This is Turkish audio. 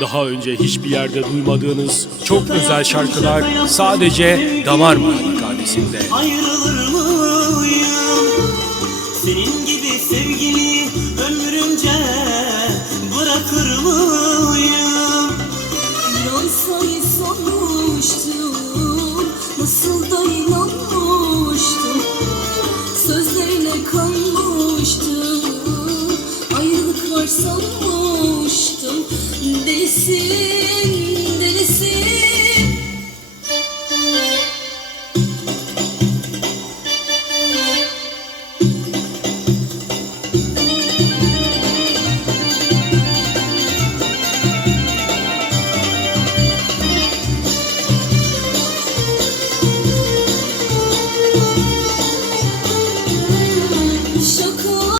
Daha önce hiçbir yerde duymadığınız çok özel şarkılar sadece Damar Malikanesi'nde. Ayrılır mıyım? Senin gibi sevgili ömrümce bırakır mıyım? Bir olsaydı sanmıştım, nasıl da. Sözlerine kanmıştım. 心。